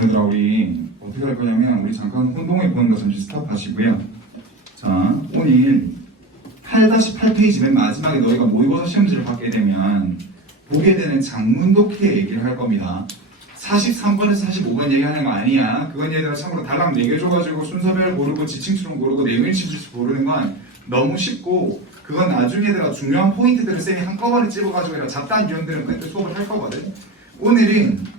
얘들아, 우리 어떻게 할 거냐면 우리 잠깐 혼동해 보는 거 잠시 스탑하시고요. 자, 오늘 8-8페이지 맨 마지막에 너희가 모의고사 시험지를 받게 되면 보게 되는 장문독해 얘기를 할 겁니다. 43번에서 45번 얘기하는 거 아니야. 그건 얘들아 참고로 달랑 4개 줘가지고 순서별 고르고 지칭추론 고르고 내용일치수 고르는 건 너무 쉽고, 그건 나중에 얘들아 중요한 포인트들을 쌤이 한꺼번에 찝어가지고 잡다한 유형들은 그때 수업을 할 거거든. 오늘은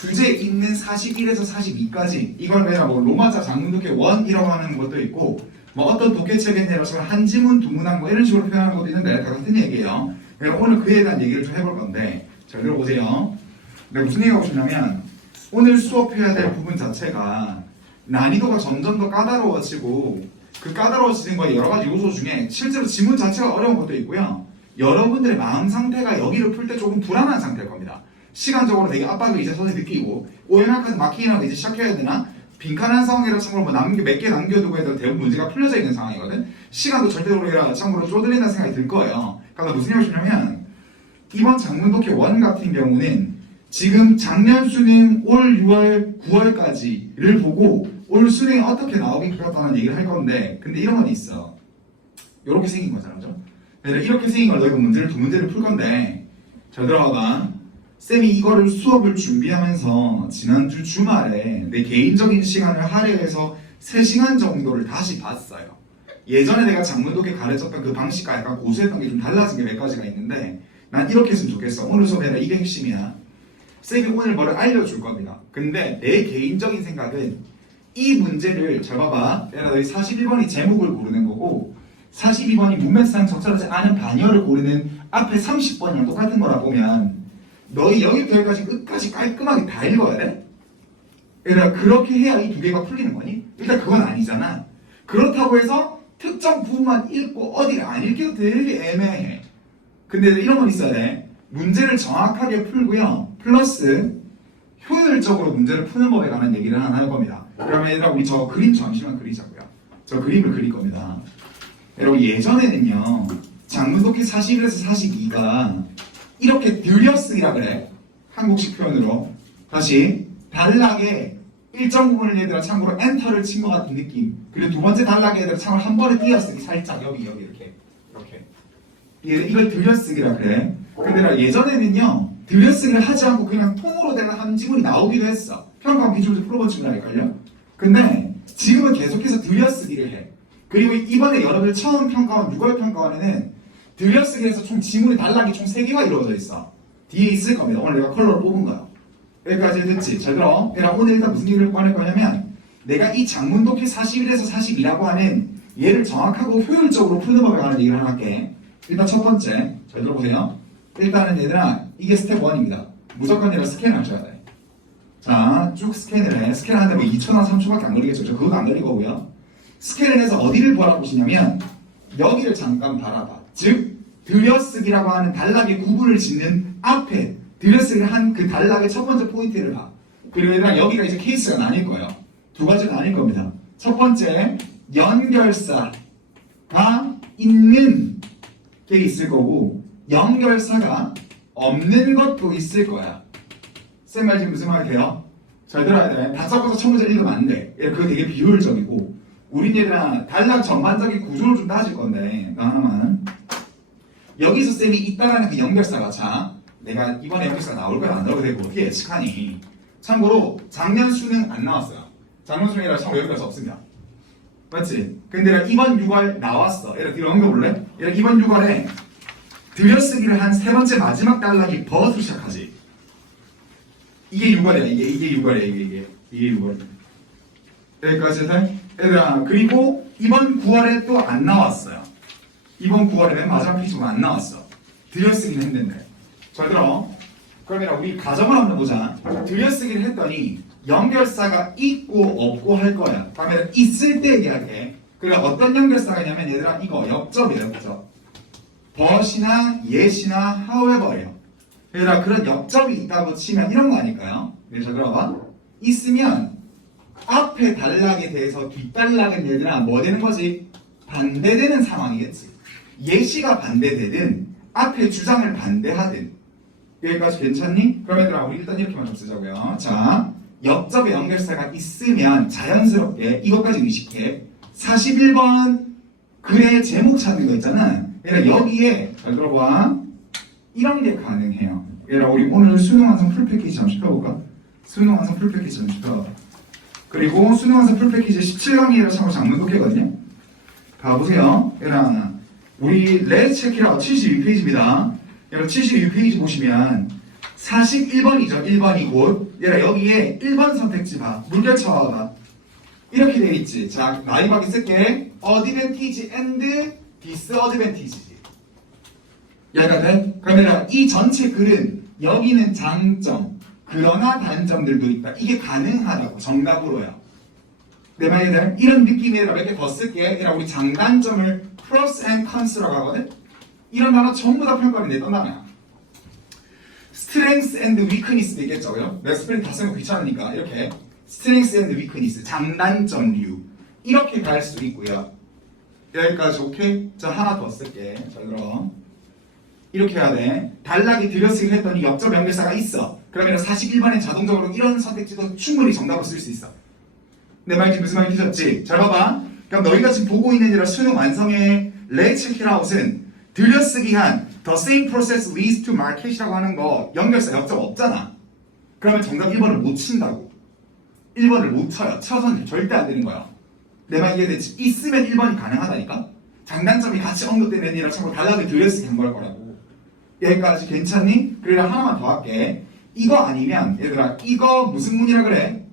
주제 있는 41에서 42까지 이걸 내가 뭐 로마자 장문독해 1이라고 하는 것도 있고, 뭐 어떤 독해책에 내려서 한지문, 두문항 뭐 이런 식으로 표현하는 것도 있는데 다 같은 얘기예요. 내가 오늘 그에 대한 얘기를 좀 해볼 건데, 잘 들어보세요. 내가 무슨 얘기하고 싶냐면, 오늘 수업해야 될 부분 자체가 난이도가 점점 더 까다로워지고, 그 까다로워지는 거에 여러 가지 요소 중에 실제로 지문 자체가 어려운 것도 있고요. 여러분들의 마음 상태가 여기를 풀 때 조금 불안한 상태일 겁니다. 시간적으로 되게 압박을 이제 서서히 느끼고, 오연학까지 막히기나 이제 시작해야 되나? 빈칸한 상황이라 참고로 뭐 몇 개 남겨두고 해도 대부분 문제가 풀려져 있는 상황이거든. 시간도 절대로 이라 참고로 쪼들린다는 생각이 들 거예요. 그래서 무슨 얘기를 하냐면, 이번 장문독해 1 같은 경우는 지금 작년 수능 올 6월, 9월까지를 보고 올 수능이 어떻게 나오겠다는 얘기를 할 건데, 근데 이런 건 있어. 이렇게 생긴 거잖아, 그죠? 이렇게 생긴 걸 너희가 두 문제를 풀 건데, 잘 들어봐봐. 쌤이 이거를 수업을 준비하면서 지난주 주말에 내 개인적인 시간을 할애해서 3시간 정도를 다시 봤어요. 예전에 내가 장문독해 가르쳤던 그 방식과 약간 고수했던 게 좀 달라진 게 몇 가지가 있는데, 난 이렇게 했으면 좋겠어. 오늘 수업에 이게 핵심이야. 쌤이 오늘 뭐를 알려줄 겁니다. 근데 내 개인적인 생각은 이 문제를 잘 봐봐. 내가 너희 41번이 제목을 고르는 거고 42번이 문맥상 적절하지 않은 반열을 고르는 앞에 30번이랑 똑같은 거라 보면 너희 여기부터 여기까지 끝까지 깔끔하게 다 읽어야 돼? 얘들아, 그렇게 해야 이 두 개가 풀리는 거니? 일단 그건 아니잖아. 그렇다고 해서 특정 부분만 읽고 어디를 안 읽기도 되게 애매해. 근데 이런 건 있어야 돼. 문제를 정확하게 풀고요. 플러스 효율적으로 문제를 푸는 법에 관한 얘기를 하나 할 겁니다. 그러면 얘들아, 우리 저 그림 잠시만 그리자고요. 저 그림을 그릴 겁니다. 여러분, 예전에는요, 장문독해 41에서 42가 이렇게 들여쓰기라 그래. 한국식 표현으로. 다시 단락에 일정 부분을 얘들아 참고로 엔터를 친 것 같은 느낌. 그리고 두 번째 단락에 얘들아 참고로 한 번에 띄어쓰기 살짝 여기 이렇게 이걸 들여쓰기라 그래. 근데 예전에는요, 들여쓰기를 하지 않고 그냥 통으로 된 한 지문이 나오기도 했어. 평가원 기출도 풀어본 친구라니까요. 근데 지금은 계속해서 들여쓰기를 해. 그리고 이번에 여러분들 처음 평가원 6월 평가원에는 들여쓰기에서 총 지문의 단락이 총 3개가 이루어져 있어. 뒤에 있을 겁니다. 오늘 내가 컬러로 뽑은 거야. 여기까지 됐지? 잘 들어. 그럼 오늘 일단 무슨 얘기를 꺼낼 거냐면, 내가 이 장문독해 41에서 42라고 하는 얘를 정확하고 효율적으로 푸는 법에 관한 얘기를 하나 할게. 일단 첫 번째, 잘 들어보세요. 일단은 얘들아, 이게 스텝 1입니다. 무조건 얘가 스캔 하셔야 돼. 자, 쭉 스캔을 해. 스캔 하는데 뭐 2초나 3초밖에 안 걸리겠죠. 그것도 안 걸릴 거고요. 스캔을 해서 어디를 바라보시냐면, 여기를 잠깐 바라봐. 즉, 들여쓰기라고 하는 단락의 구분을 짓는 앞에 들여쓰기를 한 그 단락의 첫 번째 포인트를 봐. 그리고 얘들아, 여기가 이제 케이스가 나뉠 거예요. 두 가지가 나뉠 겁니다. 첫 번째, 연결사가 있는 게 있을 거고, 연결사가 없는 것도 있을 거야. 쌤 말 지금 무슨 말 같아요? 잘 들어야 돼. 다 섞어서 첫 문제 읽으면 안 돼. 그거 되게 비효율적이고, 우린 얘들아 단락 전반적인 구조를 좀 따질 건데, 나 하나만. 여기서 쌤이 있다라는 그 연결사가, 자, 내가 이번에 연결사가 나올 거야 안 나올 거야 어떻게 예측하니? 참고로 작년 수능 안 나왔어요. 작년 수능이라 참고로 연결사 없습니다. 맞지? 근데 이번 6월 나왔어. 이렇게 넘겨볼래? 이번 6월에 들여쓰기를 한 세 번째 마지막 단락이 버스로 시작하지. 이게 6월이야. 이게 6월이야. 이게 6월이야. 여기까지 돼? 얘들아, 그리고 이번 9월에 또 안 나왔어요. 이번 9월에 맨 마지막 페이지가 안 나왔어. 들여쓰기는 했는데. 잘 들어. 그러면 우리 가정을 한번 보자. 들여쓰기를 했더니 연결사가 있고 없고 할 거야. 그러면 있을 때 얘기할게. 그래, 어떤 연결사가 있냐면 얘들아, 이거 역접이에요. 역접. but이나 yes이나 however예요. 얘들아, 그런 역접이 있다고 치면 이런 거 아닐까요? 네, 잘 들어봐. 있으면 앞에 단락에 대해서 뒷단락은 얘들아 뭐 되는 거지? 반대되는 상황이겠지. 예시가 반대되든 앞에 주장을 반대하든. 여기까지 괜찮니? 그럼 얘들아, 우리 일단 이렇게만 좀 쓰자고요. 자, 역접의 연결사가 있으면 자연스럽게 이것까지 의식해. 41번 글의 제목 찾는 거 있잖아. 그러니까 여기에 잘 들어봐. 이런 게 가능해요. 그러니까 우리 오늘 수능 완성 풀 패키지 잠시 펴볼까? 수능 완성 풀 패키지 잠시 펴. 그리고 수능 완성 풀 패키지 17강이라 참고 장문독해거든요. 가보세요. 그러니까 우리 Let's check it out 72페이지입니다. 여러분 72페이지 보시면 41번이죠. 1번이 곧. 얘라 여기에 1번 선택지 봐. 물결쳐 봐봐. 이렇게 되어 있지. 자, 나이밖에 쓸게. advantage and disadvantage. 여기가 돼? 그러면 이 전체 글은 여기는 장점, 그러나 단점들도 있다. 이게 가능하다고. 정답으로요. 내 말이 돼? 이런 느낌이라 몇 개 더 쓸게. 얘라 우리 장단점을 pros and cons라고 하거든? 이런 단어 전부 다 평가하면 내 단어야. strength and weakness도 있겠죠, 그죠? 내가 스펠링 다 쓰는 거 귀찮으니까 이렇게 strength and weakness, 장단점류 이렇게 갈 수 있고요. 여기까지 오케이? 자, 하나 더 쓸게. 자, 그럼 이렇게 해야 돼. 단락이 들여쓰기를 했더니 역접 연결사가 있어. 그러면 41번에 자동적으로 이런 선택지도 충분히 정답으로 쓸 수 있어. 내 말 지금 무슨 말인지 들었지? 잘 봐봐. 그럼 너희가 지금 보고 있는 이런 수능 완성의 Let's check it out은 들여쓰기 한 The same process leads to market이라고 하는 거 연결사 역접 없잖아. 그러면 정답 1번을 못 친다고. 1번을 못 쳐요. 쳐서는 절대 안 되는 거야. 내 말 이해되지? 있으면 1번이 가능하다니까? 장단점이 같이 언급되는 애니라 참고 단락을 들여쓰기 한 걸 거라고. 여기까지 괜찮니? 그래 하나만 더 할게. 이거 아니면 얘들아 이거 무슨 문이라 그래?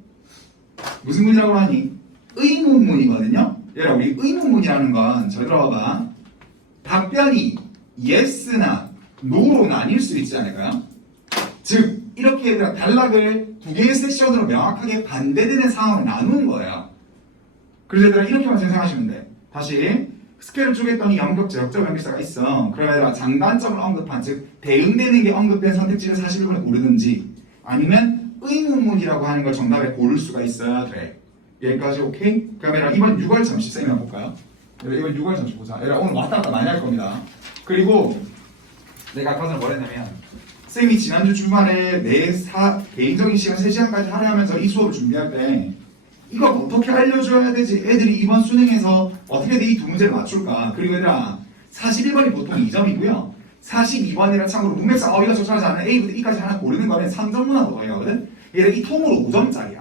무슨 문이라고 하니? 의문문이거든요. 얘들아 우리 의문문이라는 건 잘 들어봐봐. 답변이 yes나 no로 나뉠 수 있지 않을까요? 즉 이렇게 얘들아 단락을 두 개의 섹션으로 명확하게 반대되는 상황을 나누는 거예요. 그래서 얘들아 이렇게만 생각하시면 돼. 다시 스케일을 쪼갰더니 연결자, 역접 연결사가 있어. 그러면 장단점을 언급한 즉 대응되는 게 언급된 선택지를 41번에 고르든지 아니면 의문문이라고 하는 걸 정답에 고를 수가 있어야 돼. 여기까지 오케이? 그러면 이번 6월 잠시 쌤이나 볼까요? 이번 6월 잠시 보자. 얘들아 오늘 왔다 갔다 많이 할 겁니다. 그리고 내가 아까 전에 뭐랬냐면 쌤이 지난주 주말에 내 개인적인 시간 3시간까지 하려면서 이 수업을 준비할 때 이거 어떻게 알려줘야 되지? 애들이 이번 수능에서 어떻게든 이 두 문제를 맞출까? 그리고 얘들아 41번이 보통 2점이고요 42번이랑 참고로 문맥상 이거 적절하지 않은 A부터 E까지 하나 고르는 거는 3점문화도 거의거든. 얘들 이 통으로 5점짜리야.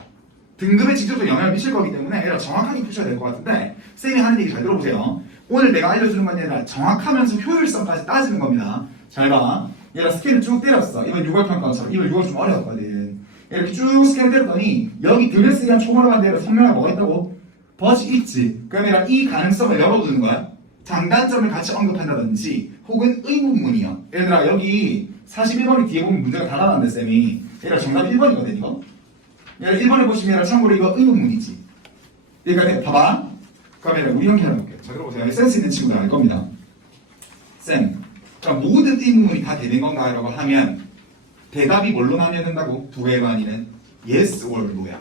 등급에 직접적으로 영향을 미칠 거기 때문에 얘들아 정확하게 푸셔야 될 것 같은데 쌤이 하는 얘기 잘 들어보세요. 오늘 내가 알려주는 건 얘들아 정확하면서 효율성까지 따지는 겁니다. 잘 봐. 얘들아 스케일 쭉 때렸어. 이번 6월 평가처럼. 이번 6월 좀 어려웠거든. 이렇게 쭉 스케일 때렸더니 여기 들여쓰기 한 초반에 대로 선명하게 뭐가 있다고? 버지 있지. 그러면 이 가능성을 열어두는 거야. 장단점을 같이 언급한다든지 혹은 의문문이요. 얘들아 여기 41번이 뒤에 보면 문제가 다 나왔는데 쌤이 얘들아 정답 1번이거든 이거. 얘들아 1번에 보시면 참고로 이거 의문문이지. 그러니까 봐봐. 그러면 우리 이렇게 해볼게요. 자 들어보세요. 센스 있는 친구들 알 겁니다. 쌤, 그러니까 모든 의문문이 다 되는 건가? 라고 하면 대답이 뭘로 나뉘어야 된다고? 두 개의 반이는 yes or no야.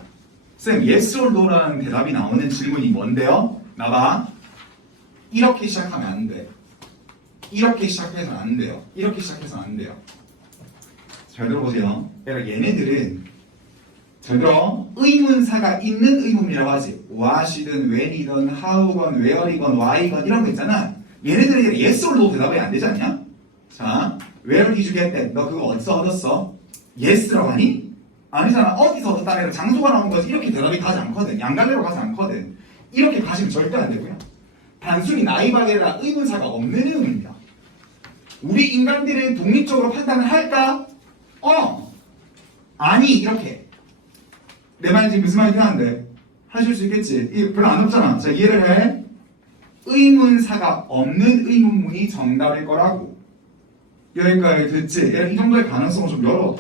쌤, yes or no라는 대답이 나오는 질문이 뭔데요? 나봐. 이렇게 시작하면 안 돼. 이렇게 시작해서는 안 돼요. 이렇게 시작해서는 안 돼요. 잘 들어보세요. 그러니까 얘네들은 잘 들어. 의문사가 있는 의문이라고 하지. what이든 when이든 how건 where이건 why건 이런 거 있잖아. 얘네들은 yes or no 대답이 안 되지 않냐? 자, where did you get that? 너 그거 어디서 얻었어? yes라고 하니? 아니잖아. 어디서 얻었다면 장소가 나온 거지. 이렇게 대답이 가지 않거든. 양갈래로 가지 않거든. 이렇게 가시면 절대 안 되고요. 단순히 나이바게라 의문사가 없는 의문입니다. 우리 인간들은 독립적으로 판단을 할까? 아니 이렇게. 내 말이 지금 무슨 말인지 아는데 하실 수 있겠지? 이거 별로 안 어렵잖아. 자 이해를 해. 의문사가 없는 의문문이 정답일 거라고. 여기까지 됐지? 이 정도의 가능성을 좀 열어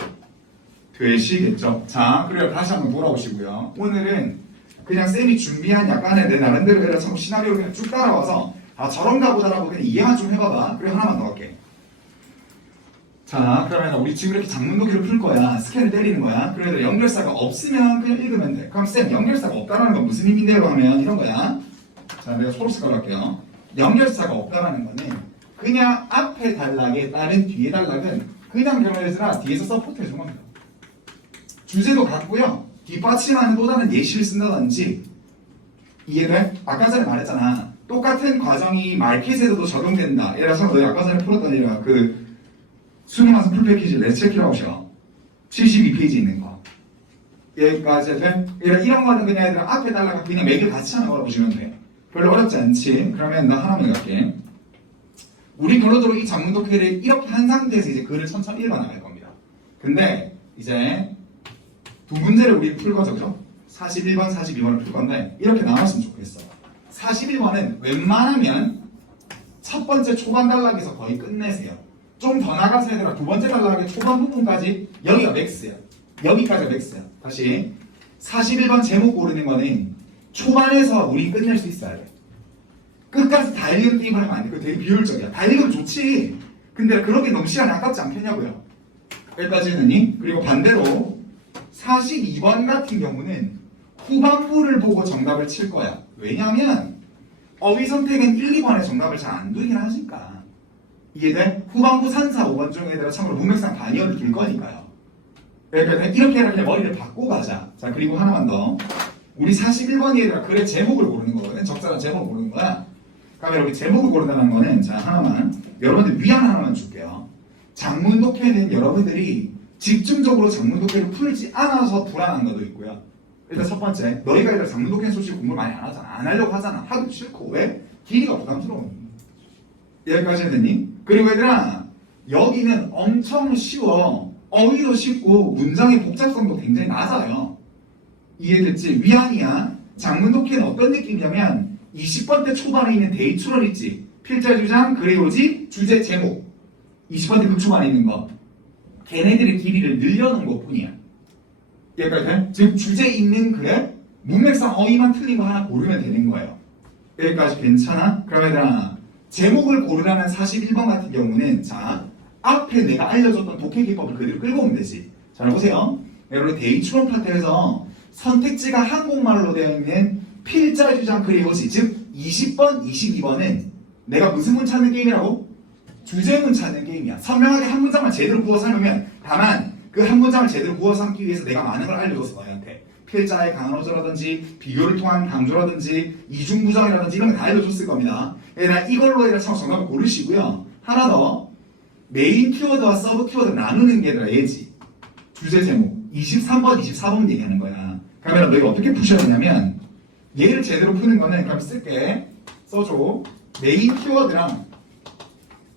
되시겠죠? 자, 그래요. 다시 한번 돌아오시고요. 오늘은 그냥 쌤이 준비한 약간의 내 나름대로 내가 참 시나리오를 그냥 쭉 따라와서 저런가 보다라고 그냥 이해만 좀 해봐봐. 그리고 하나만 더 할게. 자, 그러면 우리 지금 이렇게 장문독기를 풀 거야. 스캔을 때리는 거야. 그래도 연결사가 없으면 그냥 읽으면 돼. 그럼 쌤, 연결사가 없다라는 건 무슨 의미인데요? 하면 이런 거야. 자, 내가 초록색깔로 할게요. 연결사가 없다라는 거는 그냥 앞에 단락에 따른 뒤에 단락은 그냥 결혼해서나 뒤에서 서포트 해준 겁니다. 주제도 같고요. 뒷받침하는 또 다른 예시를 쓴다든지. 이해돼? 아까 전에 말했잖아. 똑같은 과정이 마켓에서도 적용된다. 예를 들어서 너희 아까 전에 풀었던 얘가 그 수능 완성 풀 패키지 레츠 체크라웃이요. 72페이지 있는 거. 여기까지 돼? 이런 거는 그냥 얘들아 앞에 달라가 그냥 매일 같이 하는 거라고 보시면 돼. 별로 어렵지 않지? 그러면 나 하나만 갈게. 우리 결론적으로 이 장문 독해를 이렇게 한 상태에서 이제 글을 천천히 읽어나갈 겁니다. 근데 이제 두 문제를 우리 풀 거죠, 그죠? 41번, 42번을 풀 건데 이렇게 나왔으면 좋겠어. 41번은 웬만하면 첫 번째 초반 단락에서 거의 끝내세요. 좀 더 나가서 얘들아 두 번째 단락의 초반 부분까지 여기가 맥스야. 여기까지가 맥스야. 다시 41번 제목 고르는 거는 초반에서 우리 끝낼 수 있어야 돼. 끝까지 다 읽는 게임을 하면 안 돼. 그거 되게 비효율적이야. 다 읽으면 좋지. 근데 그렇게 너무 시간이 아깝지 않겠냐고요. 여기까지 했느니? 그리고 반대로 42번 같은 경우는 후반부를 보고 정답을 칠 거야. 왜냐면 어휘 선택은 1, 2번에 정답을 잘 안 두긴 하니까. 이해돼? 후반부 3, 4, 5번 중에다가 참고로 문맥상 단위어를 둘 거니까요. 그러니까 이렇게 해라 그냥 머리를 바꾸고 가자. 자 그리고 하나만 더. 우리 41번이 얘들아 글의 제목을 고르는 거거든. 적절한 제목을 고르는 거야. 그러면 여러분 제목을 고른다는 거는 자 하나만 여러분들 위안 하나만 줄게요. 장문 독해는 여러분들이 집중적으로 장문 독해를 풀지 않아서 불안한 것도 있고요. 일단 첫 번째 너희가 얘들아 장문 독해 솔직히 공부를 많이 안 하잖아. 안 하려고 하잖아. 하기 싫고 왜? 길이가 부담스러워. 여기까지 했니? 그리고 얘들아 여기는 엄청 쉬워. 어휘도 쉽고 문장의 복잡성도 굉장히 낮아요. 이해됐지? 위안이야. 장문 독해는 어떤 느낌이냐면 20번 때 초반에 있는 대입출원 있지. 필자 주장, 글의 요지, 주제 제목 20번 때 극초반에 있는 거 걔네들의 길이를 늘려놓은 것 뿐이야. 여기까지 돼? 즉 주제 있는 글에 문맥상 어휘만 틀린 거 하나 고르면 되는 거예요. 여기까지 괜찮아? 그러면 얘들아 제목을 고르라는 41번 같은 경우는 자 앞에 내가 알려줬던 독해 기법을 그대로 끌고 오면 되지. 잘 보세요. 여러분 대입출원 파트에서 선택지가 한국말로 되어 있는 필자 주장 글의 요지 즉 20번, 22번은 내가 무슨 문 찾는 게임이라고? 주제문 찾는 게임이야. 선명하게 한 문장만 제대로 구워 삼으면 다만 그 한 문장을 제대로 구워 삼기 위해서 내가 많은 걸 알려줬어 너희한테. 필자의 강어조라든지 비교를 통한 강조라든지 이중부정이라든지 이런 거 다 알려줬을 겁니다. 얘들아 이걸로 얘들아 참 정답을 고르시고요. 하나 더 메인 키워드와 서브 키워드 나누는 게 얘들아 얘지. 주제 제목 23번, 24번 얘기하는 거야. 그러면 너희가 어떻게 푸셔야 되냐면 얘를 제대로 푸는 거는 그럼 쓸게. 써줘. 메인 키워드랑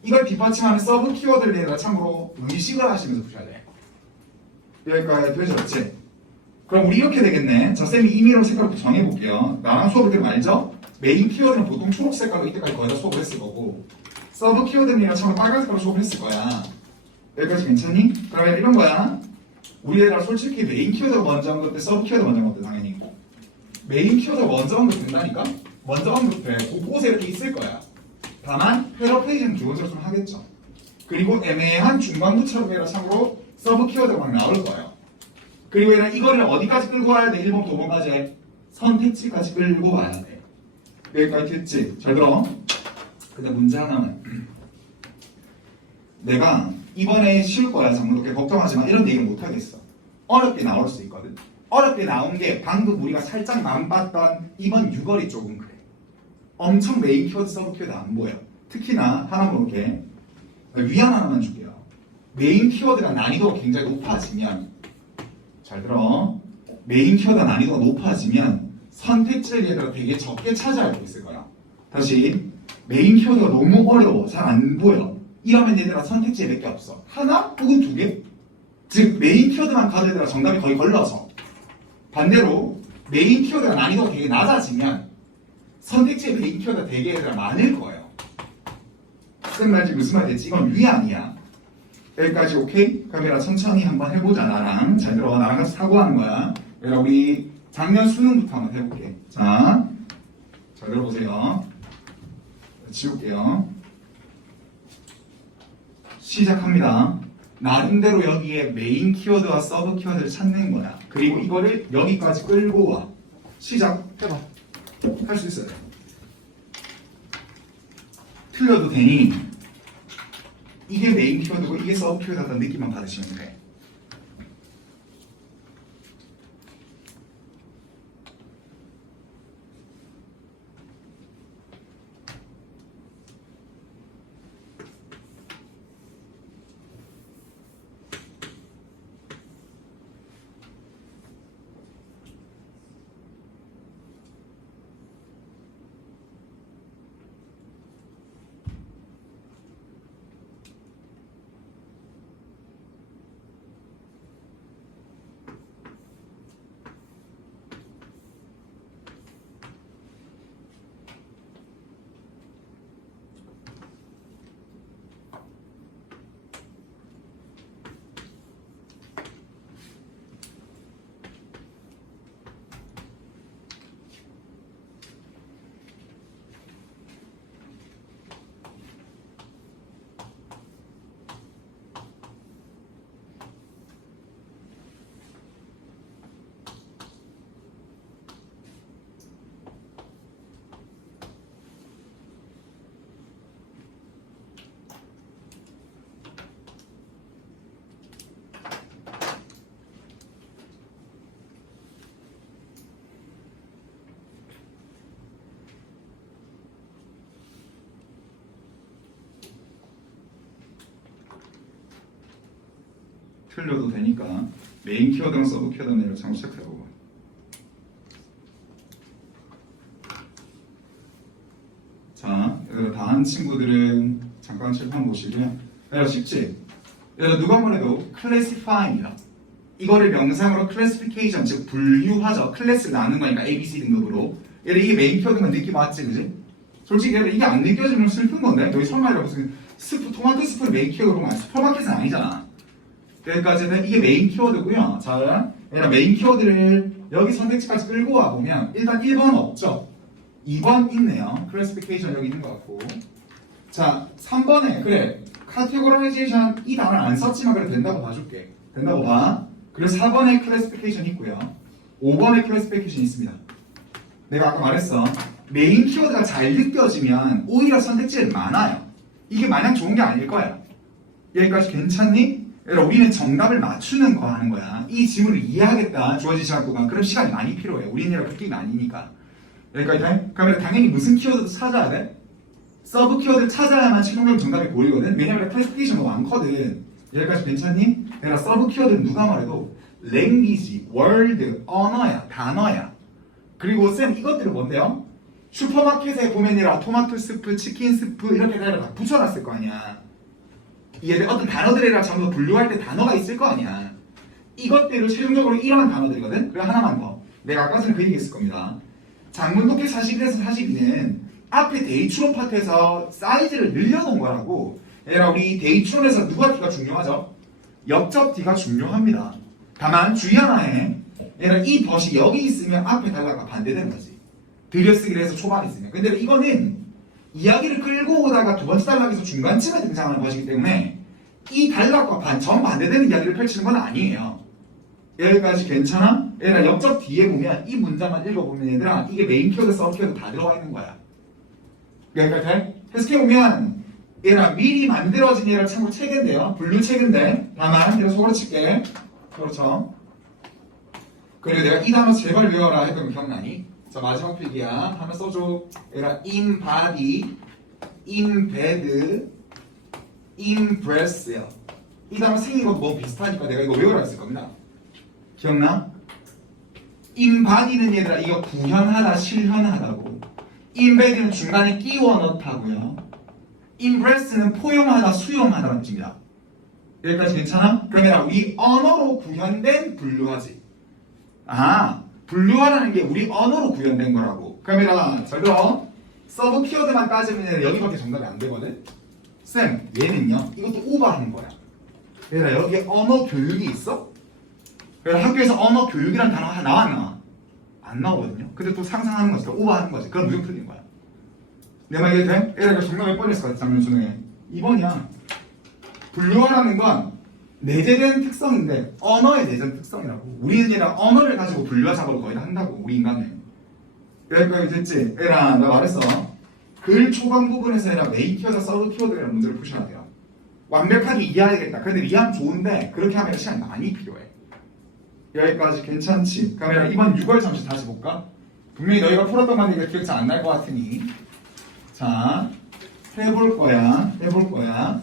이걸 뒷받침하는 서브 키워드를 얘들아 참고로 의식을 하시면서 푸셔야 돼. 여기까지 되셨지? 그럼 우리 이렇게 되겠네. 자, 쌤이 임의로 색깔부터 정해볼게요. 나랑 수업을 들으면 알죠? 메인 키워드는 보통 초록 색깔로 이때까지 거의 다 수업을 했을 거고 서브 키워드는 참고로 빨간 색깔로 수업을 했을 거야. 여기까지 괜찮니? 그러면 이런 거야. 우리 애들 솔직히 메인 키워드가 먼저 한 것도 서브 키워드 먼저 한 것도 당연히 있고 메인 키워드가 먼저 한 것도 된다니까? 먼저 한 것도 돼. 곳곳에 이렇게 있을 거야. 다만 패러프레이즈는 기본적으로 좀 하겠죠. 그리고 애매한 중간부처럼 해라 참고로 서브 키워드가 막 나올 거예요. 그리고 얘는 이거를 어디까지 끌고 와야 돼? 1번부터 5번까지 선택지까지 끌고 와야 돼. 여기까지 됐지? 잘 들어. 근데 문제 하나는 내가 이번에 쉬울 거야 장문독해 걱정하지 마 이런 얘기는 못 하겠어. 어렵게 나올 수 있거든. 어렵게 나온 게 방금 우리가 살짝 만봤던 이번 유거리 쪽은 그래. 엄청 메인 키워드 서브 키워드 안 보여. 특히나 하나 볼게. 위안 하나만 줄게요. 메인 키워드가 난이도가 굉장히 높아지면 잘 들어. 메인 키워드 난이도가 높아지면 선택지를 얘들아 되게 적게 차지하고 있을 거야. 다시 메인 키워드가 너무 어려워. 잘 안 보여. 이러면 얘들아 선택지에 몇 개 없어. 하나 혹은 두 개? 즉 메인 키워드만 가도 얘들아 정답이 거의 걸려서 반대로 메인 키워드가 난이도가 되게 낮아지면 선택지에 메인 키워드가 되게 얘들아 많을 거예요. 쌤 말지 무슨 말 됐지? 이건 위안이야. 여기까지 오케이? 그럼 천천히 한번 해보자 나랑. 잘 들어. 나랑 같이 사고하는 거야. 얘들아 우리 작년 수능부터 한번 해볼게. 자, 잘 들어보세요. 지울게요. 시작합니다. 나름대로 여기에 메인 키워드와 서브 키워드를 찾는 거야. 그리고 이거를 여기까지 끌고 와. 시작해봐. 할 수 있어요. 틀려도 되니 이게 메인 키워드고 이게 서브 키워드라는 느낌만 받으시면 돼. 틀려도 되니까 메인 키워드랑 서브 키워드는 참고 체크해보고. 자, 다 한 친구들은 잠깐 칠판 보시고요. 쉽지? 누가 뭐래도 classify입니다. 이거를 명상으로 classification, 즉 분류하죠. 클래스를 나누는 거니까 A, B, C 등급으로. 이게 메인 키워드만 느낌 왔지, 그지? 솔직히 이게 안 느껴지면 슬픈 건데. 여기 설마 무슨 스프, 토마토 스프를 메인 키워드로 하면 슈퍼마켓은 아니잖아. 여기까지는 이게 메인 키워드고요. 자, 메인 키워드를 여기 선택지까지 끌고 와보면 일단 1번 없죠. 2번 있네요. 클래시피케이션 여기 있는 것 같고. 자, 3번에 그래 카테고라이제이션 이 단어를 안 썼지만 그래도 된다고 봐줄게. 된다고 봐. 그래서 4번에 클래시피케이션 있고요. 5번에 클래시피케이션 있습니다. 내가 아까 말했어. 메인 키워드가 잘 느껴지면 오히려 선택지는 많아요. 이게 마냥 좋은 게 아닐 거야. 여기까지 괜찮니? 우리는 정답을 맞추는 거 하는 거야. 이 지문을 이해하겠다. 주어진 시간 동안. 그럼 시간이 많이 필요해. 우리는 그게 아니니까. 여기까지 돼? 그러면 당연히 무슨 키워드도 찾아야 돼? 서브 키워드를 찾아야만 최종적인 정답이 보이거든. 왜냐면 클래시피케이션도 많거든. 여기까지 괜찮니? 내가 서브 키워드는 누가 말해도 language, word, 언어야, 단어야. 그리고 쌤 이것들은 뭔데요? 슈퍼마켓에 보면이라 토마토 스프, 치킨 스프 이렇게 다 붙여놨을 거 아니야. 얘들 어떤 단어들이랑 전부 분류할 때 단어가 있을 거 아니야. 이것들을 최종적으로 이런 단어들이거든. 그리고 하나만 더. 내가 아까 전에 그 얘기했을 겁니다. 장문독해 41에서 42는 앞에 데이추론 파트에서 사이즈를 늘려놓은 거라고. 얘들아 우리 데이추론에서 누가 D가 중요하죠? 역접 D가 중요합니다. 다만 주의 하나에 얘들아 이 덫이 여기 있으면 앞에 단락과 반대되는 거지. 들여쓰기를 해서 초반에 있으면. 근데 이거는 이야기를 끌고 오다가 두 번째 단락에서 중간쯤에 등장하는 것이기 때문에 이 단락과 정반대되는 이야기를 펼치는 건 아니에요. 여기까지 괜찮아? 얘들아 역접 뒤에 보면 이 문장만 읽어보면 얘들아 이게 메인 키워드, 서브 키워드 다 들어가 있는 거야. 여기까지 돼? 해석해보면 얘들아 미리 만들어진 얘들아 참고 책인데요. 분류 책인데 다만 얘들아 속으로 칠게. 그렇죠. 그리고 내가 이 단어 제발 외워라 했던 거 기억나니? 자 마지막 필기야. 하나 써줘. 얘들아 embody, embed, embrace. 이 단어 생긴 것도 너무 비슷하니까 내가 이거 외워라 했을 겁니다. 기억나? embody는 얘들아 이거 구현하다, 실현하다고. embed는 중간에 끼워 넣다고요. embrace는 포용하다, 수용하다는 뜻입니다. 여기까지 괜찮아? 그러면 우리 언어로 구현된 분류하지. 아, 분류하라는 게 우리 언어로 구현된 거라고. 그러면 잘 들어. 서브 키워드만 따지면 여기밖에 정답이 안 되거든. 쌤, 얘는요. 이것도 오버하는 거야. 얘들아 여기에 언어 교육이 있어? 그래서 학교에서 언어 교육이라는 단어가 하나 나왔나? 안 나오거든요. 근데 또 상상하는 거지. 오버하는 거지. 그럼 무조건 틀린 거야. 내 말 이해돼? 얘들아 정답 몇 번이었을 것 같아? 작년 중에 2번이야. 분류하라는 건 내재된 특성인데 언어의 내재된 특성이라고. 우리는 얘랑 언어를 가지고 분류화 작업을 거의 다 한다고. 우리 인간은. 여기까지 됐지? 얘들아 나 말했어. 글 초반 부분에서 얘랑 메인 키워드, 서브 키워드라는 문제를 푸셔야 돼요. 완벽하게 이해해야겠다. 근데 이해하면 좋은데 그렇게 하면 시간이 많이 필요해. 여기까지 괜찮지? 그러면 이번 6월 잠시 다시 볼까? 분명히 너희가 풀었던 건데 이게 기억 잘 안 날 것 같으니 자 해볼 거야.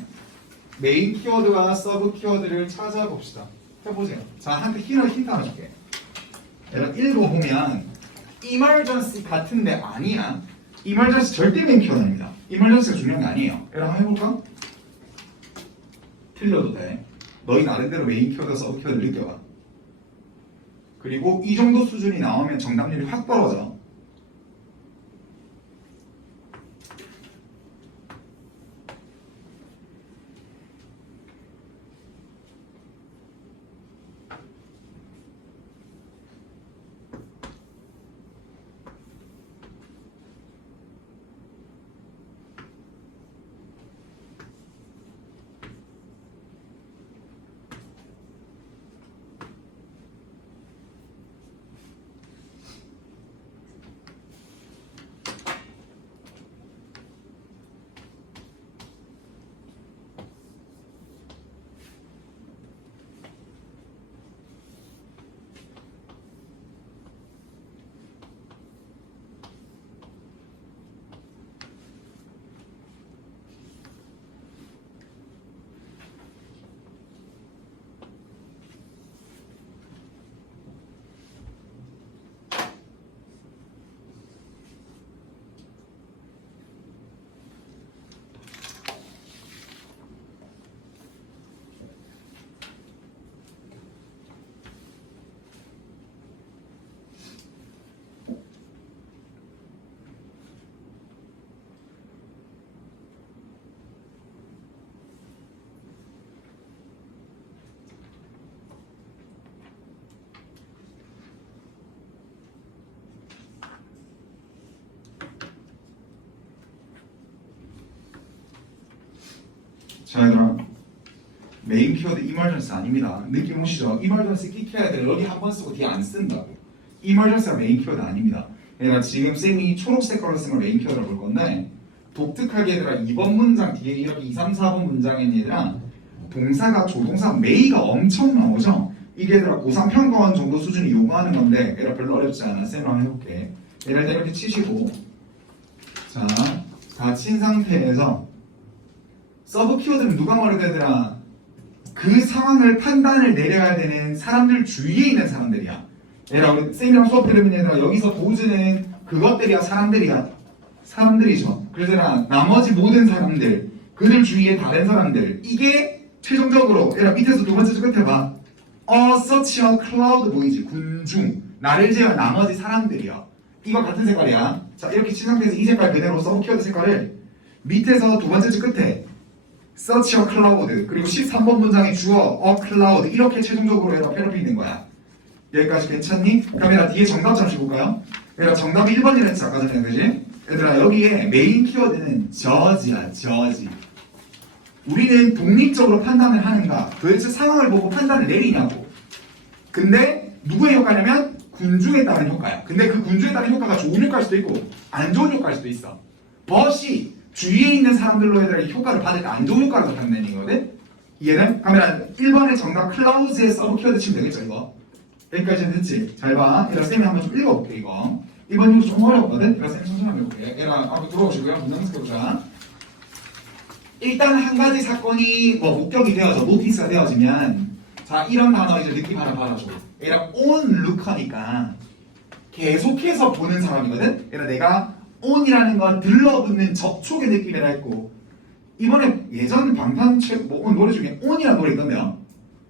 메인 키워드와 서브 키워드를 찾아봅시다. 해보세요. 자 한테 힌트 하나 줄게. 얘들아 읽어보면 emergency 같은데 아니야. emergency 절대 메인 키워드 아닙니다. emergency가 중요한 게 아니에요. 얘들아 한번 해볼까? 틀려도 돼. 너희 나름대로 메인 키워드, 서브 키워드를 느껴봐. 그리고 이 정도 수준이 나오면 정답률이 확 떨어져. 자 얘들아 메인 키워드 emergency 아닙니다. 느낌 오시죠? emergency 끽해야 돼. 여기 한 번 쓰고 뒤에 안 쓴다고. emergency가 메인 키워드 아닙니다. 얘들아 지금 쌤이 초록색 걸로 쓴 걸 메인 키워드라고 볼 건데 독특하게 얘들아 2번 문장 뒤에 이렇게 2, 3, 4번 문장에는 얘들아 동사가 조동사 메이가 엄청 나오죠? 이게 얘들아 고3 평가원 정도 수준이 요구하는 건데 얘들아 별로 어렵지 않아. 쌤이 한번 해볼게. 얘들아 이렇게 치시고 자 다 친 상태에서 서브 키워드는 누가 말해도 얘들아 그 상황을 판단을 내려야 되는 사람들 주위에 있는 사람들이야. 얘들아 우리 쌤이랑 수업해보면 얘들아 여기서 도즈는 그것들이야 사람들이야 사람들이죠. 그래서 얘들아 나머지 모든 사람들 그들 주위에 다른 사람들 이게 최종적으로 얘들아 밑에서 두 번째 줄 끝에 봐 such a cloud 보이지? 군중 나를 제외한 나머지 사람들이야. 이거 같은 색깔이야. 자 이렇게 친 상태에서 이 색깔 그대로 서브 키워드 색깔을 밑에서 두 번째 줄 끝에 such a cloud 그리고 13번 문장의 주어 a cloud 이렇게 최종적으로 얘가 패러피 있는 거야. 여기까지 괜찮니? 그럼 얘들아 뒤에 정답 잠시 볼까요? 얘들아 정답이 1번이라 했지 아까 전에 그지? 얘들아 여기에 메인 키워드는 judge야 judge. 우리는 독립적으로 판단을 하는가 도대체 상황을 보고 판단을 내리냐고. 근데 누구의 효과냐면 군중에 따른 효과야. 근데 그 군중에 따른 효과가 좋은 효과일 수도 있고 안 좋은 효과일 수도 있어. 벗이 주위에 있는 사람들로 얘들아 효과를 받을 때 안 좋은 효과를 나타내는 거거든. 이해는? 그러면 1번의 정답 클라우즈의 서브 키워드 치면 되겠죠 이거. 여기까지는 됐지? 잘 봐. 얘들아 쌤이 한번 좀 읽어볼게 이거. 이번 이거 좀 어렵거든? 얘들아 쌤이 천천히 한번 해볼게. 얘들아 앞으로 들어오시고요. 문장 연습해보자. 일단 한 가지 사건이 뭐 목격이 되어져 노티스가 되어지면 자 이런 단어 이제 느낌 하나 받아줘. 얘들아 on look 하니까 계속해서 보는 사람이거든. 얘들아 내가 on이라는 건 들러붙는 접촉의 느낌이라 했고 이번에 예전 방탄체 뭐 노래 중에 on이라는 노래 있던데요.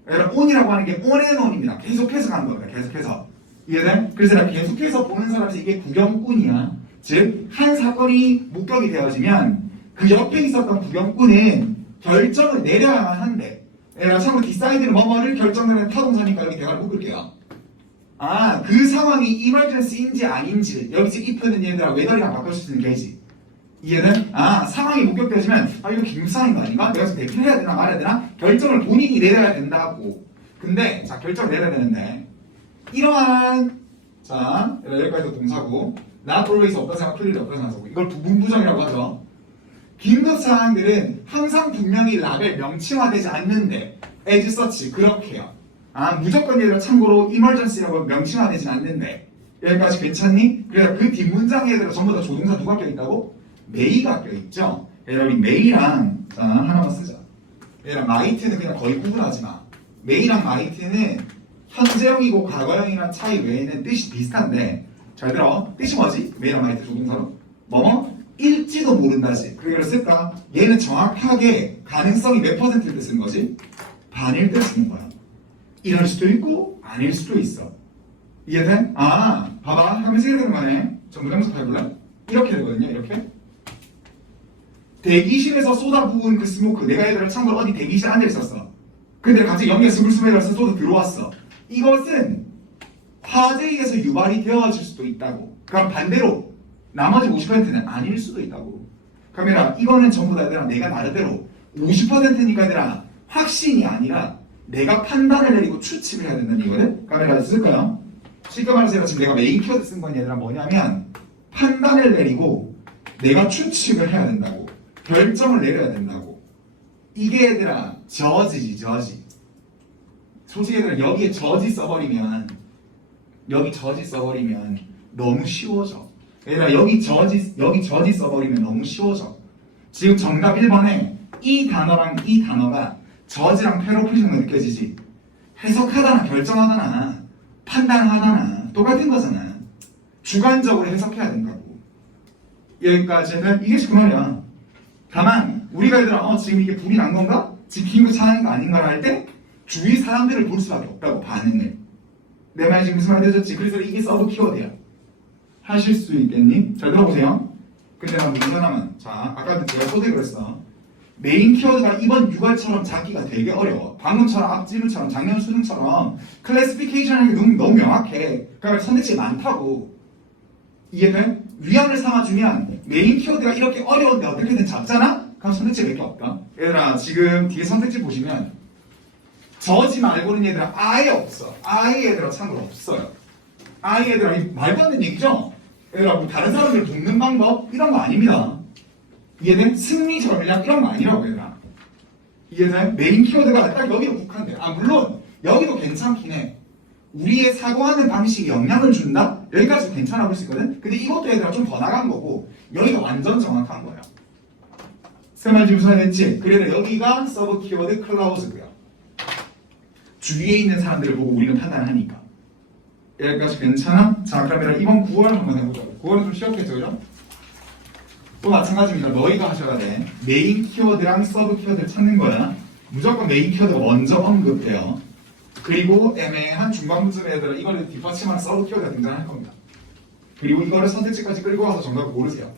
얘들아 on이라고 하는 게 on and on입니다. 계속해서 가는 겁니다. 계속해서 이해돼? 그래서 내가 계속해서 보는 사람이 이게 구경꾼이야. 즉 한 사건이 목격이 되어지면 그 옆에 있었던 구경꾼은 결정을 내려야만 한대. 얘들아 참고로 디사이드는 뭐뭐를 결정하는 타동사니까 여기 대화를 묶을게요. 아, 그 상황이 이머전시인지 아닌지 여기 지금 if는 얘들아 웨더리랑 바꿔줄 수 있는 게지. 이해는? 아, 상황이 목격되어지면 아 이거 긴급상황인 거 아닌가? 내가 지금 대피를 해야 되나 말아야 되나? 결정을 본인이 내려야 된다고. 근데 자 결정을 내려야 되는데 이러한 자 여기까지도 동사고 not always 없다 생각 틀릴 때 없다 생각하고 이걸 부분부정이라고 하죠. 긴급 상황들은 항상 분명히 라벨 명칭화되지 않는데 as such 그렇게요. 아 무조건 얘들아 참고로 emergency라고 명칭화되진 않는데 여기까지 괜찮니? 그래서 그 뒷문장에 얘들아 전부 다 조동사 누가 껴있다고? may가 껴있죠? 얘들아 우리 may랑 자 하나만 쓰자. 얘들아 might는 그냥 거의 구분하지 마. may랑 might는 현재형이고 과거형이란 차이 외에는 뜻이 비슷한데 잘 들어. 뜻이 뭐지? may랑 might 조동사로 뭐뭐? 일지도 모른다지. 그걸 쓸까? 얘는 정확하게 가능성이 몇 퍼센트일 때 쓰는 거지? 반일 때 쓰는 거야. 이럴 수도 있고 아닐 수도 있어. 이해돼? 아 봐봐 하면서 이렇게 되는 거네. 전부 점수 해볼래? 이렇게 되거든요. 이렇게 대기실에서 쏟아부은 그 스모크 내가 얘들아 참고로 어디 대기실 안에 있었어. 근데 갑자기 연기가 스물스물해서 쏟아 들어왔어. 이것은 화재에 의해서 유발이 되어질 수도 있다고. 그럼 반대로 나머지 50%는 아닐 수도 있다고. 그러면 이거는 전부 다 얘들아 내가 나름대로 50%니까 얘들아 확신이 아니라 내가 판단을 내리고 추측을 해야 된다는 이거는 카메라 쓸까요? 쉽게 말해서 지금 내가 메인 키워드 쓴 건 얘들아 뭐냐면 판단을 내리고 내가 추측을 해야 된다고. 결정을 내려야 된다고. 이게 얘들아 저지지 저지. 솔직히 얘들아 여기에 저지 써버리면 여기 저지 써버리면 너무 쉬워져. 얘들아 여기 저지 써버리면 너무 쉬워져. 지금 정답 1번에 이 단어랑 이 단어가 저지랑 패러프리즘으로 느껴지지. 해석하다나 결정하다나 판단하다나 똑같은 거잖아. 주관적으로 해석해야 된다고. 여기까지는 이게 그 말이야. 다만 우리가 얘들아 지금 이게 불이 난 건가? 지금 긴급 상황인가 아닌가를 할 때 주위 사람들을 볼 수밖에 없다고. 반응을. 내 말이 지금 무슨 말이 되졌지? 그래서 이게 서브 키워드야. 하실 수 있겠니? 잘 들어보세요. 근데 난 문제 하나만. 자, 아까 제가 소개를 했어. 메인 키워드가 이번 6월처럼 잡기가 되게 어려워. 방금처럼 앞질문처럼 작년 수능처럼 클래시피케이션이 너무 명확해. 그러니까 선택지가 많다고. 이해돼? 위안을 삼아주면 메인 키워드가 이렇게 어려운데 어떻게든 잡잖아? 그럼 선택지 몇 개 없다. 얘들아 지금 뒤에 선택지 보시면 저지 말고는 얘들아 아예 없어. 아예 얘들아 참고로 없어요. 아예 얘들아 말도 안 되는 얘기죠? 얘들아 뭐 다른 사람들을 돕는 방법 이런 거 아닙니다. 이해돼? 승리 전략 이런 거 아니라고 얘들아. 이해돼? 메인 키워드가 딱 여기로 국한돼. 아 물론 여기도 괜찮긴 해. 우리의 사고하는 방식이 영향을 준다? 여기까지 괜찮아 볼 수 있거든? 근데 이것도 얘들아 좀 더 나간 거고 여기가 완전 정확한 거예요. 세말 지금 소화했지? 그래서 여기가 서브 키워드 클라우즈고요. 주위에 있는 사람들을 보고 우리는 판단을 하니까. 여기까지 괜찮아? 자 그러면 이번 9월 한번 해보자. 9월은 좀 쉬웠겠죠, 그죠? 또 마찬가지입니다. 너희가 하셔야 돼. 메인 키워드랑 서브 키워드를 찾는 거야. 무조건 메인 키워드가 먼저 언급돼요. 그리고 애매한 중간부쯤에 애들 이거를 뒷받침하는 서브 키워드가 등장할 겁니다. 그리고 이거를 선택지까지 끌고 와서 정답을 고르세요.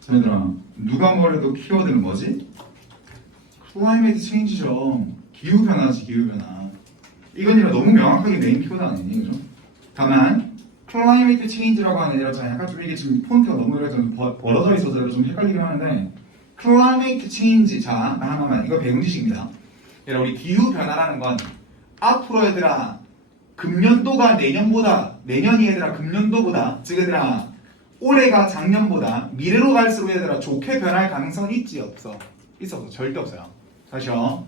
자 얘들아 누가 뭐래도 키워드는 뭐지? 클라이메이트 체인지죠. 기후변화지 기후변화. 이건 이라 너무 명확하게 메인 키워드 아니니 그죠? 다만 클라이메이트 체인지라고 하는 애라 약간 좀 이게 지금 폰트가 너무 이렇게 좀 벌어져 있어서 좀 헷갈리긴 하는데 클라이메이트 체인지 자 하나만 이거 배운 지식입니다. 얘들아 우리 기후변화라는 건 앞으로 얘들아 금년도가 내년이 얘들아 금년도보다 즉 얘들아 올해가 작년보다 미래로 갈수록 얘들아 좋게 변할 가능성이 있지 없어? 있어 절대 없어요. 다시요.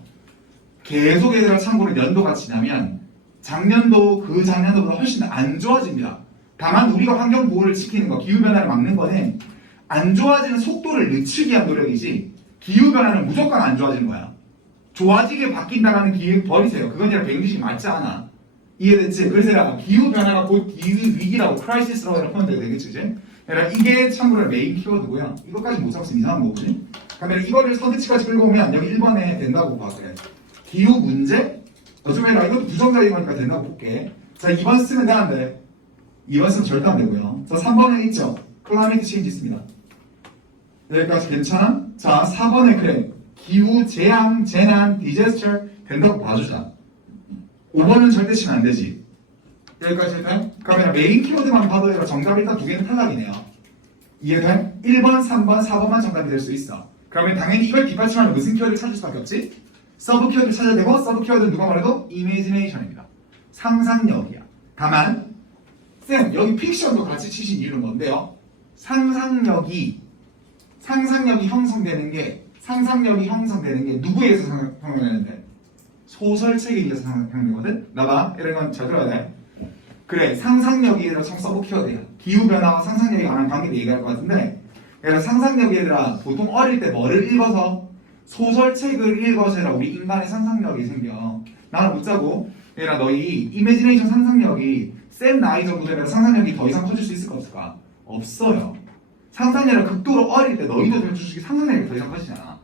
계속 얘들아 참고로 연도가 지나면 작년도 그 작년도보다 훨씬 안 좋아집니다. 다만 우리가 환경 보호를 지키는 거 기후변화를 막는 거는 안 좋아지는 속도를 늦추기 위한 노력이지 기후변화는 무조건 안 좋아지는 거야. 좋아지게 바뀐다는 기획 버리세요. 그건 얘랑 배경지식이 맞지 않아. 이해됐지? 그래서 얘랑 기후변화가 곧 기후위기라고 크라이시스라고 표현되게 되겠지 이제? 그러니까 이게 참고로 메인 키워드고요. 이것까지 못 잡으면 이상한 거지. 그러면 이거를 선택지까지 끌고 오면 여기 1번에 된다고 봐. 그래. 기후 문제? 좀 해라. 이것도 부정적인 거니까 된다고 볼게. 자, 2번 쓰면 되는데 2번 쓰면 절대 안 되고요. 자, 3번에 있죠. 클라이메이트 체인지 있습니다. 여기까지 괜찮아? 자, 4번에 그래. 기후, 재앙, 재난, 디제스처 된다고 봐주자. 5번은 절대 치면 안 되지. 여기까지 일단 그러면 메인 키워드만 봐도 얘가 정답이 일단 두 개는 탈락이네요. 이해돼? 1번, 3번, 4번만 정답이 될 수 있어. 그러면 당연히 이걸 뒷받침하는 무슨 키워드를 찾을 수밖에 없지? 서브 키워드를 찾아야 되고 서브 키워드는 누가 말해도 imagination입니다. 상상력이야. 다만 쌤 여기 픽션도 같이 치신 이유는 뭔데요? 상상력이 형성되는 게 누구에 의해서 형성되는데? 소설책에 의해서 형성되거든? 나봐 이런 건 잘 들어야 돼. 그래 상상력이 얘들아 참 서브 키워드야. 기후변화와 상상력이 관한 관계를 얘기할 것 같은데 얘들아 상상력이 얘들아 보통 어릴 때 뭐를 읽어서 소설책을 읽어서 얘들아 우리 인간의 상상력이 생겨. 나는 묻자고 얘들아 너희 이미지네이션 상상력이 쌤 나이 정도 되면 상상력이 더 이상 커질 수 있을까 없을까? 없어요. 상상력이 극도로 어릴 때 너희도 될 주식이 상상력이 더 이상 커지잖아.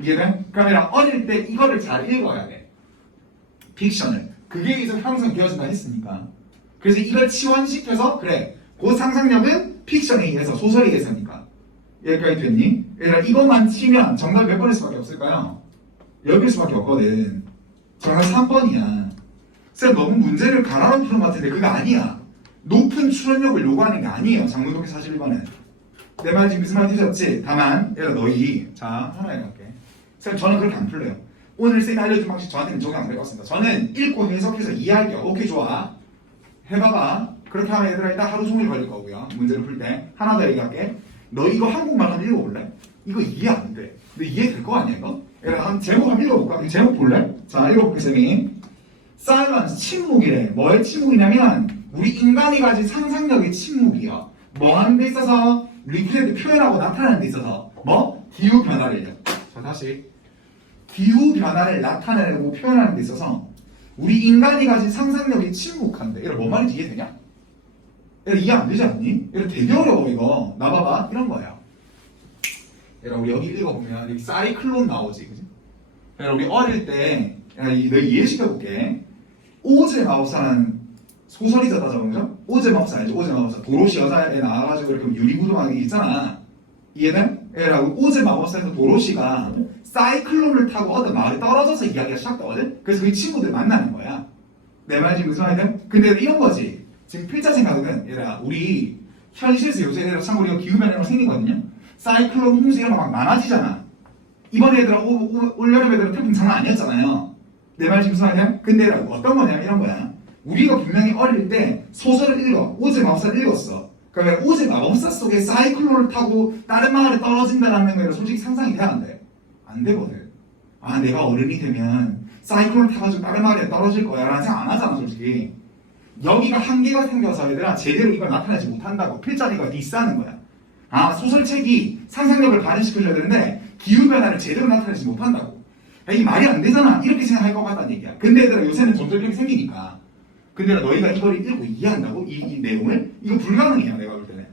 이해돼? 그러면 어릴 때 이거를 잘 읽어야 돼. 픽션을. 그게 이제 형성되어진다 했으니까. 그래서 이걸 치환시켜서 그래. 그 상상력은 픽션에 의해서 소설에 의해서니까. 여기까지 됐니? 얘들아 이것만 치면 정답 몇 번일 수밖에 없을까요? 여길 수밖에 없거든. 정답 3번이야. 쌤 너무 문제를 가라로 푸는 것 같은데 그거 아니야. 높은 추론력을 요구하는 게 아니에요. 장문독해 41번은. 내 말 지금 무슨 말 드셨지? 다만 얘들아 너희 자 하나 해갈게. 쌤 저는 그렇게 안 풀려요. 오늘 쌤이 알려준 방식 저한테는 적용 안 해봤습니다. 저는 읽고 해석해서 이해할게요. 오케이 좋아. 해봐봐. 그렇게 하면 얘들아 일단 하루 종일 걸릴 거고요. 문제를 풀 때. 하나 더 얘기할게. 너 이거 한국말 한번 읽어볼래? 이거 이해 안 돼. 근데 이해될 거 아니야 이거? 얘들아 한 제목 한번 읽어볼까? 제목 볼래? 자 읽어볼게 쌤이. Silence 침묵이래. 뭐의 침묵이냐면 우리 인간이 가진 상상력의 침묵이야. 뭐 하는 데 있어서? 리프레드 표현하고 나타내는 데 있어서 뭐? 기후 변화를요. 자 다시 기후 변화를 나타내고 표현하는 데 있어서 우리 인간이 가진 상상력이 침묵한데 얘를 뭐 말인지 이해되냐? 얘를 이해 안 되지 않니? 얘를 되게 어려워 이거. 나 봐봐 이런 거야. 얘를 우리 여기 읽어보면 여기 사이클론 나오지 그지? 얘를 우리 어릴 때 내가 이해시켜볼게. 오제 마법사라는 소설이잖아 저거죠? 오제 마법사 알죠? 오제 마법사 도로시 여자애 나와가지고 이렇게 유리구동하는 게 있잖아. 이해돼? 얘라고 오제 마법사에서 도로시가 사이클론을 타고 어떤 마을에 떨어져서 이야기가 시작되거든? 그래서 그 친구들 만나는 거야. 내 말 지금 무슨 말이야? 근데 이런 거지. 지금 필자 생각은 얘들아 우리 현실에서 요새 얘들아 참 우리가 기후변화로 생기거든요. 사이클론 홍수 이런 거 막 많아지잖아. 이번에 얘들아 올여름 애들은 태풍 장난 아니었잖아요. 내 말 지금 무슨 말이야? 근데 얘들아 어떤 거냐 이런 거야. 우리가 분명히 어릴 때 소설을 읽어. 오즈 마법사를 읽었어. 그러면 오즈 마법사 속에 사이클론을 타고 다른 마을에 떨어진다는 거를 솔직히 상상이 돼야 안 돼? 안 되거든. 아 내가 어른이 되면 사이클론을 타가지고 다른 마을에 떨어질 거야 라는 생각 안 하잖아 솔직히. 여기가 한계가 생겨서 얘들아 제대로 이걸 나타내지 못한다고. 필자리가 디스하는 거야. 아 소설책이 상상력을 발현시켜줘야 되는데 기후변화를 제대로 나타내지 못한다고. 야, 이 말이 안 되잖아 이렇게 생각할 것 같다는 얘기야. 근데 얘들아 요새는 점점 이렇게 생기니까. 근데 너희가 이걸 읽고 이해한다고? 이 내용을? 이거 불가능해요 내가 볼 때는.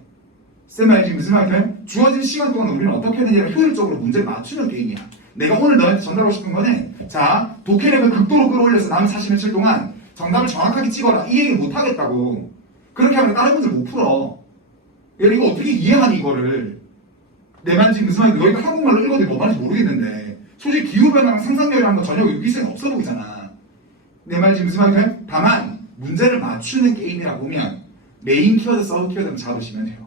쌤 말이 지금 무슨 말이야? 주어진 시간 동안 우리는 어떻게 하느냐 효율적으로 문제를 맞추는 게임이야. 내가 오늘 너한테 전달하고 싶은 거는 자 독해력을 극도로 끌어올려서 남은 40며칠 동안 정답을 정확하게 찍어라 이 얘기를 못하겠다고. 그렇게 하면 다른 문제를 못 풀어. 얘를 이거 어떻게 이해하니 이거를. 내 말 지금 무슨 말인지 너희가 한국말로 읽어도 뭐 말인지 모르겠는데 솔직히 기후변화랑 상상력이라는 거 전혀 의미성이 없어 보이잖아. 내 말 지금 무슨 말인지 다만 문제를 맞추는 게임이라 보면 메인 키워드, 서브 키워드는 잡으시면 돼요.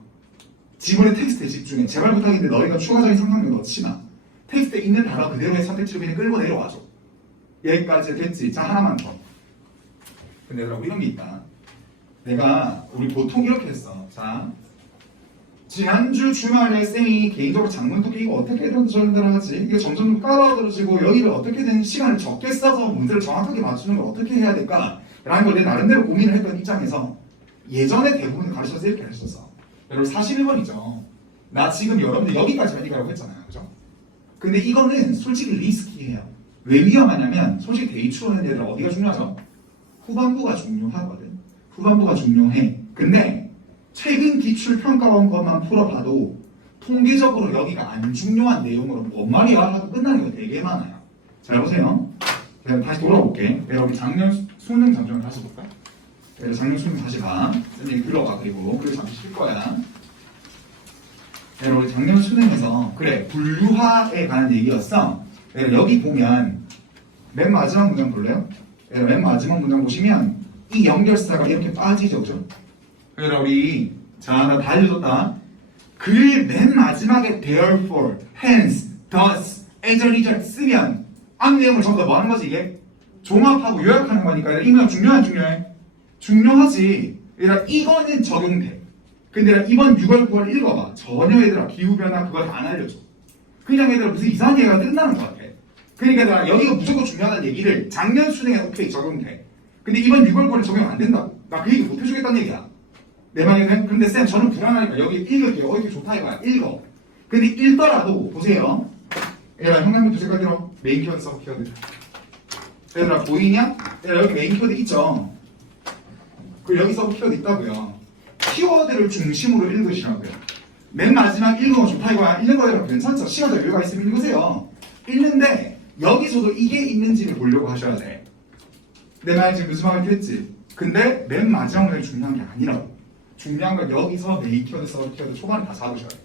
지문의 텍스트에 집중해. 제발 부탁인데 너희가 추가적인 상상력 넣지 마. 텍스트에 있는 단어 그대로의 선택지로 그냥 끌고 내려와줘. 여기까지 됐지? 자 하나만 더. 근데 얘들아 이런 게 있다. 내가 우리 보통 이렇게 했어. 자 지난주 주말에 쌤이 개인적으로 장문독해 이거 어떻게든 전달하지? 이게 점점 까다로워지고 여기를 어떻게든 시간을 적게 써서 문제를 정확하게 맞추는 걸 어떻게 해야 될까? 라는 걸 내 나름대로 고민을 했던 입장에서 예전에 대부분 가르쳐서 이렇게 가르쳤어. 여러분 41번이죠. 나 지금 여러분들 여기까지만 읽으라고 했잖아요. 그죠? 근데 이거는 솔직히 리스키해요. 왜 위험하냐면 솔직히 대입추론은 얘들 어디가 중요하죠? 후반부가 중요하거든. 후반부가 중요해. 근데 최근 기출평가원 것만 풀어봐도 통계적으로 여기가 안 중요한 내용으로 뭔 말이야 하고 끝나는 거 되게 많아요. 잘 보세요. 내가 다시 돌아볼게. 내가 우리 작년 수능 잠정을 다시 볼까? 내가 작년 수능 다시 봐. 쌤이 들어가 그리고 잠시 쉴 거야. 내가 우리 작년 수능에서 그래 분류화에 관한 얘기였어. 내가 여기 보면 맨 마지막 문장 볼래요? 내가 맨 마지막 문장 보시면 이 연결사가 이렇게 빠지죠, 그죠? 그래서 우리 자 나 다 알려줬다. 글 맨 마지막에 therefore, hence, thus, as a result 쓰면 앞 내용을 전부 다 뭐 하는 거지 이게? 종합하고 요약하는 거니까 이 문장 중요해? 중요하지. 얘들아 이거는 적용돼. 근데 얘들아 이번 6월 9월 읽어봐. 전혀 얘들아 기후변화 그거 다 안 알려줘. 그냥 얘들아 무슨 이상한 얘기가 끝나는 것 같아. 그러니까 얘들아 여기가 무조건 중요하다는 얘기를 작년 수능에 오케이 적용돼. 근데 이번 6월 9월에 적용 안 된다고. 나 그 얘기 못 해주겠다는 얘기야. 내 말에 근데 쌤 저는 불안하니까 여기 읽을게요. 이렇게 좋다 이거야. 읽어. 근데 읽더라도 보세요. 얘들아 형광펜 두 색깔 들어. 메인 키워드 서브 키워드. 얘들아 보이냐? 얘들아 여기 메인 키워드 있죠? 그리고 여기 서브 키워드 있다고요. 키워드를 중심으로 읽으시라고요. 맨 마지막 읽은 거 좋다 이거야. 읽는 거예요. 괜찮죠? 시간적 여유가 있으면 읽으세요. 읽는데 여기서도 이게 있는지를 보려고 하셔야 돼. 내 말 지금 무슨 말인지 했지? 근데 맨 마지막 말이 중요한 게 아니라고. 중요한 건 여기서 메인 키워드, 서브 키워드 초반에 다 잡으셔야 돼.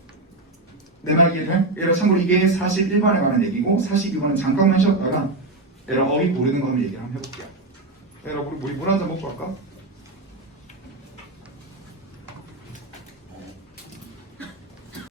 내 말 이해돼? 얘를 참고로 이게 41번에 관한 얘기고 42번은 잠깐만 쉬었다가 얘를 어휘 모르는 거 한번 얘기를 한번 해볼게요. 얘를 우리 물 한 잔 먹고 갈까?